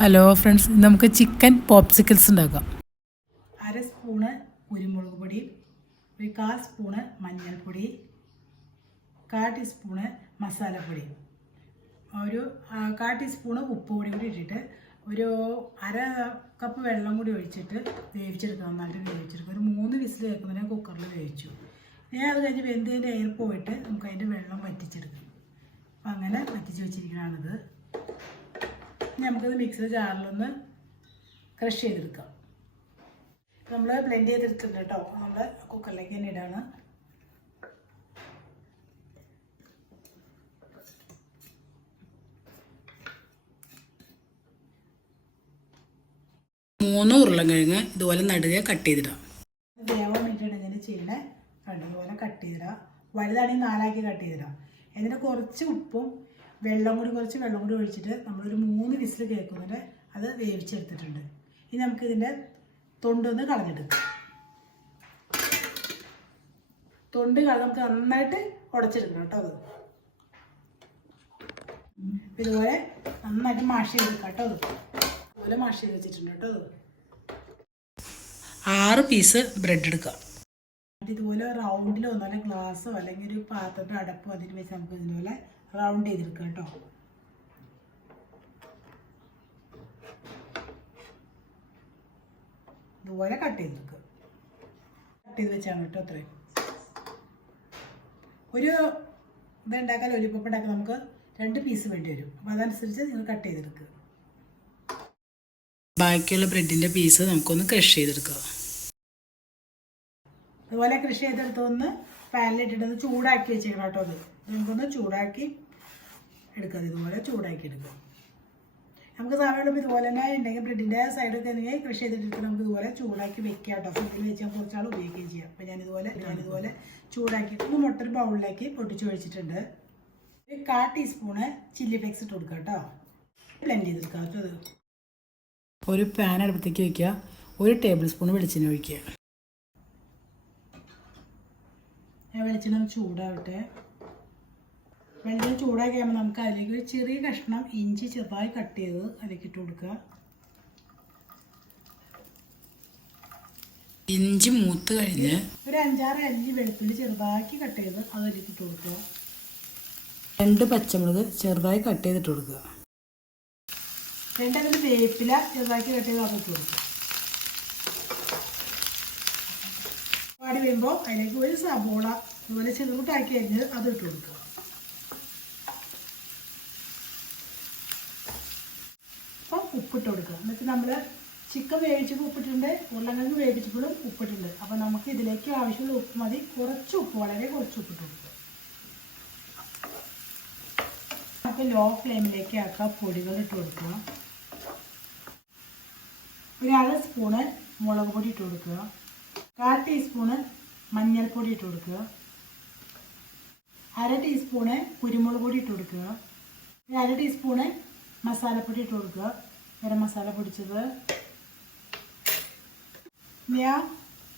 Hello friends നമുക്ക് chicken popsicles ഉണ്ടാക്കാം. അര സ്പൂണ് കുരുമുളക് പൊടി ഒരു കാൽ സ്പൂണ് മഞ്ഞൾപ്പൊടി കാ ടീസ്പൂണ് മസാലപ്പൊടി. ഒരു കാ ടീസ്പൂണ് ഉപ്പ് പൊടി കൂടി ഇട്ടിട്ട് ഒരു അര കപ്പ് വെള്ളം കൂടി ഒഴിച്ചിട്ട് വേവിച്ചെടുക്കുക. നന്നായിട്ട് വേവിച്ചെടുക്കുക. ഒരു മൂന്ന് വിസിൽ കേൾക്കുന്നതിന് കുക്കറിൽ വേവിച്ചു. ഞാൻ അത് കഴിഞ്ഞ് വെന്തതിന്റെ എയർ പോയിട്ട് നമുക്ക് അതിന്റെ വെള്ളം വറ്റിച്ചെടുക്കും. അപ്പം അങ്ങനെ വറ്റിച്ച് വെച്ചിരിക്കണതാണിത് ഇനി നമുക്കിത് മിക്സിയുടെ ജാറിലൊന്ന് ക്രഷ് ചെയ്തെടുക്കാം. നമ്മൾ ബ്ലെൻഡ് ചെയ്തെടുത്തിട്ടുണ്ട് കേട്ടോ. നമ്മൾ കുക്കറിലേക്ക് തന്നെ ഇടാണ്. മൂന്ന് ഉരുളക്കിഴങ്ങ് ഇതുപോലെ നടുക കട്ട് ചെയ്തിടാം. വേവാൻ വേണ്ടിയിട്ടാണ് ഇങ്ങനെ ചെയ്യണേ കണ്ടതുപോലെ കട്ട് ചെയ്തിടാം. വലുതാണെങ്കിൽ നാലാക്കി കട്ട് ചെയ്തിടാം. എന്നിട്ട് കുറച്ച് ഉപ്പും വെള്ളം കൂടി കുറച്ച് വെള്ളം കൂടി ഒഴിച്ചിട്ട് നമ്മളൊരു മൂന്ന് വിസിൽ കേൾക്കുന്നുണ്ട് അത് വേവിച്ചെടുത്തിട്ടുണ്ട്. ഇനി നമുക്കിതിന്റെ തൊണ്ടൊന്ന് കളഞ്ഞെടുക്കാം. തൊണ്ട് കള നമുക്ക് നന്നായിട്ട് ഉടച്ചെടുക്കണം കേട്ടോ അത്. ഇതുപോലെ നന്നായിട്ട് മാഷ് ചെയ്തെടുക്കാം കേട്ടോ അത്. അതുപോലെ മാഷ് ചെയ്ത് വെച്ചിട്ടുണ്ട് കേട്ടോ അത്. ആറ് പീസ് ബ്രെഡ് എടുക്കുക ഇതുപോലെ റൗണ്ടിലോ നല്ല ഗ്ലാസ്സോ അല്ലെങ്കിൽ ഒരു പാത്രത്തിൽ അടപ്പോ അതിന് വെച്ച് നമുക്ക് ഇതുപോലെ റൗണ്ട് ചെയ്തെടുക്കുക കേട്ടോ. ഇതുപോലെ കട്ട് ചെയ്തെടുക്കുക കട്ട് ചെയ്ത് വെച്ചാണ് കേട്ടോ അത്രയും. ഒരു ഇതുണ്ടാക്കാൻ ലോലിപ്പോപ്പ് ഉണ്ടാക്കാൻ നമുക്ക് രണ്ട് പീസ് വേണ്ടി വരും. അപ്പോൾ അതനുസരിച്ച് നിങ്ങൾ കട്ട് ചെയ്തെടുക്കുക ബാക്കിയുള്ള ബ്രെഡിന്റെ പീസ് നമുക്കൊന്ന് ക്രഷ് ചെയ്തെടുക്കുക അതുപോലെ കൃഷി ചെയ്തെടുത്തൊന്ന് പാനിലിട്ടിട്ടൊന്ന് ചൂടാക്കി വെച്ചേക്കണം കേട്ടോ അത്. നമുക്കൊന്ന് ചൂടാക്കി എടുക്കാം. ഇതുപോലെ ചൂടാക്കി എടുക്കാം. നമുക്ക് സമയമുള്ളപ്പോൾ ഇതുപോലെ തന്നെ ഉണ്ടെങ്കിൽ ബ്രെഡിന്റെ സൈഡൊക്കെ ഉണ്ടെങ്കിൽ കൃഷി ചെയ്തിട്ട് നമുക്ക് ഇതുപോലെ ചൂടാക്കി വെക്കുക കേട്ടോ ഫ്രിഡ്ജിൽ വെച്ചാൽ കുറച്ചാൾ ഉപയോഗിക്കുകയും ചെയ്യാം. അപ്പോൾ ഞാനിതുപോലെ ഞാനിതുപോലെ ചൂടാക്കിയിട്ട് മുട്ട ഒരു ബൗളിലേക്ക് പൊട്ടിച്ച് ഒഴിച്ചിട്ടുണ്ട്. ഒരു കാ ടീസ്പൂണ് ചില്ലി ഫ്ലേക്സ് ഇട്ട് കൊടുക്കാം കേട്ടോ ബ്ലെൻഡ് ചെയ്തെടുക്കാം. കേട്ടോ ഒരു പാൻ അടുപ്പത്തേക്ക് വയ്ക്കുക ഒരു ടേബിൾ സ്പൂൺ വെളിച്ചെണ്ണ ഒഴിക്കുക. വെളിച്ചെണ്ണ ചൂടാവട്ടെ. വെളിച്ചെണ്ണ ചൂടാക്കി കഴിയുമ്പോൾ നമുക്ക് അതിലേക്ക് ഒരു ചെറിയ കഷ്ണം ഇഞ്ചി ചെറുതായി കട്ട് ചെയ്ത് അതിലേക്ക് ഇട്ട് കൊടുക്കുക. ഇഞ്ചി മൂത്ത് കഴിഞ്ഞ് ഒരു അഞ്ചാറ് അല്ലി വെളുത്തുള്ളി ചെറുതാക്കി കട്ട് ചെയ്ത് അതിലേക്ക് ഇട്ട് കൊടുക്കുക. രണ്ട് പച്ചമുളക് ചെറുതായി കട്ട് ചെയ്തിട്ട് കൊടുക്കുക. രണ്ടതിന് വേപ്പില ചെറുതാക്കി കട്ട് ചെയ്ത് അതിട്ട് കൊടുക്കുക. പാടി വരുമ്പോൾ അതിലേക്ക് ഒരു സബോള അതുപോലെ ചെറുതാക്കി അരിഞ്ഞത് അത് ഇട്ട് കൊടുക്കുക അപ്പം ഉപ്പിട്ട് കൊടുക്കുക എന്നിട്ട് നമ്മൾ ചിക്കൻ വേവിച്ചപ്പോൾ ഉപ്പിട്ടുണ്ട് ഉരുളക്കിഴങ്ങ് വേവിച്ചപ്പോഴും ഉപ്പിട്ടുണ്ട് അപ്പം നമുക്ക് ഇതിലേക്ക് ആവശ്യമുള്ള ഉപ്പ് മതി. കുറച്ച് ഉപ്പ് വളരെ കുറച്ച് ഉപ്പിട്ട് കൊടുക്കുക. നമുക്ക് ലോ ഫ്ലെയിമിലേക്ക് ആക്കുക. പൊടികൾ ഇട്ട് കൊടുക്കുക. ഒരു അര സ്പൂണ് മുളക് പൊടി ഇട്ട് കൊടുക്കുക. കാൽ ടീസ്പൂണ് മഞ്ഞൾപ്പൊടി ഇട്ട് കൊടുക്കുക. അര ടീസ്പൂണ് കുരുമുളക് പൊടി ഇട്ട് കൊടുക്കുക. ഒരു അര ടീസ്പൂണ് മസാലപ്പൊടി ഇട്ട് കൊടുക്കുക. ഗരം മസാല പൊടിച്ചത്. ഇനി ആ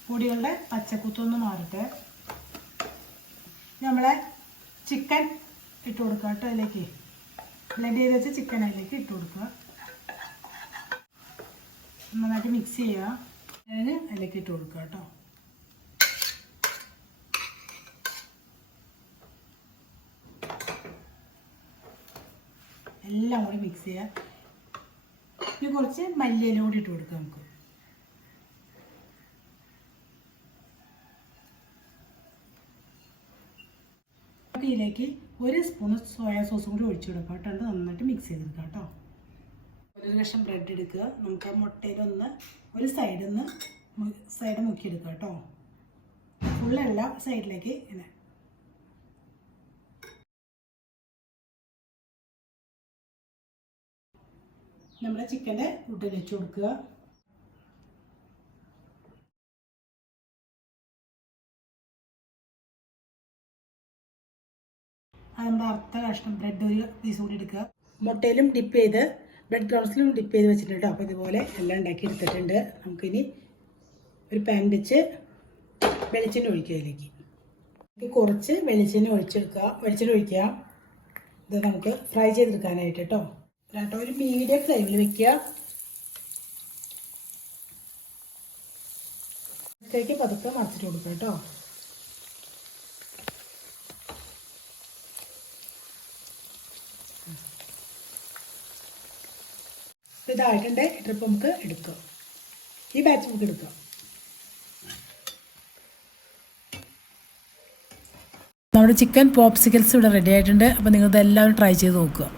പൊടികളുടെ പച്ചക്കുത്തൊന്ന് മാറട്ടെ. നമ്മളെ ചിക്കൻ ഇട്ട് കൊടുക്കുക കേട്ടോ അതിലേക്ക്. ബ്ലെൻഡ് ചെയ്ത് വെച്ച് ചിക്കൻ അതിലേക്ക് ഇട്ട് കൊടുക്കുക. നന്നായിട്ട് മിക്സ് ചെയ്യുക. അതിന് അതിലേക്ക് ഇട്ട് കൊടുക്കുക കേട്ടോ. എല്ലാം കൂടി മിക്സ് ചെയ്യുക. ഇനി കുറച്ച് മല്ലിയില കൂടി ഇട്ട് കൊടുക്കാം നമുക്ക്. ഇതിലേക്ക് ഒരു സ്പൂൺ സോയാ സോസും കൂടി ഒഴിച്ചു കൊടുക്കാം കേട്ടോ. നന്നായിട്ട് മിക്സ് ചെയ്തെടുക്കാം കേട്ടോ. ഒരു കഷ്ണം ബ്രെഡ് എടുക്കുക. നമുക്ക് ആ മുട്ടയിലൊന്ന് ഒരു സൈഡിൽ നിന്ന് സൈഡ് മുക്കിയെടുക്കുക കേട്ടോ. ഫുള്ളല്ല സൈഡിലേക്ക് ഇങ്ങനെ നമ്മുടെ ചിക്കന്റെ ഫുഡ് വെച്ച് കൊടുക്കുക. നമ്മുടെ അർത്ഥ കഷ്ണം ബ്രെഡ് ഒരു പീസ് കൂടി എടുക്കുക. മുട്ടയിലും ഡിപ്പ് ചെയ്ത് ബ്രെഡ് ക്രംസിലും ഡിപ്പ് ചെയ്ത് വെച്ചിട്ടുണ്ട് അപ്പോൾ ഇതുപോലെ എല്ലാം ഉണ്ടാക്കി എടുത്തിട്ടുണ്ട്. നമുക്കിനി ഒരു പാൻ വെച്ച് വെളിച്ചെണ്ണ ഒഴിക്കുക അതിലേക്ക്. കുറച്ച് വെളിച്ചെണ്ണ ഒഴിച്ചെടുക്കുക. വെളിച്ചെണ്ണ ഒഴിക്കുക. ഇത് നമുക്ക് ഫ്രൈ ചെയ്തെടുക്കാനായിട്ട് കേട്ടോ. കേട്ടോ ഒരു മീഡിയം ഫ്ലെയിമിൽ വെക്കുക ഇതിലേക്ക് പതുക്കെ മറച്ചിട്ട് കൊടുക്കുക കേട്ടോ. ഇതായിട്ടുണ്ട് ട്രിപ്പ് നമുക്ക് എടുക്കാം. ഈ ബാച്ച് നമുക്ക് എടുക്കാം. നമ്മുടെ ചിക്കൻ പോപ്സിക്കൽസ് ഇവിടെ റെഡി ആയിട്ടുണ്ട്. അപ്പോൾ നിങ്ങൾ ഇതെല്ലാവരും ട്രൈ ചെയ്ത് നോക്കുക.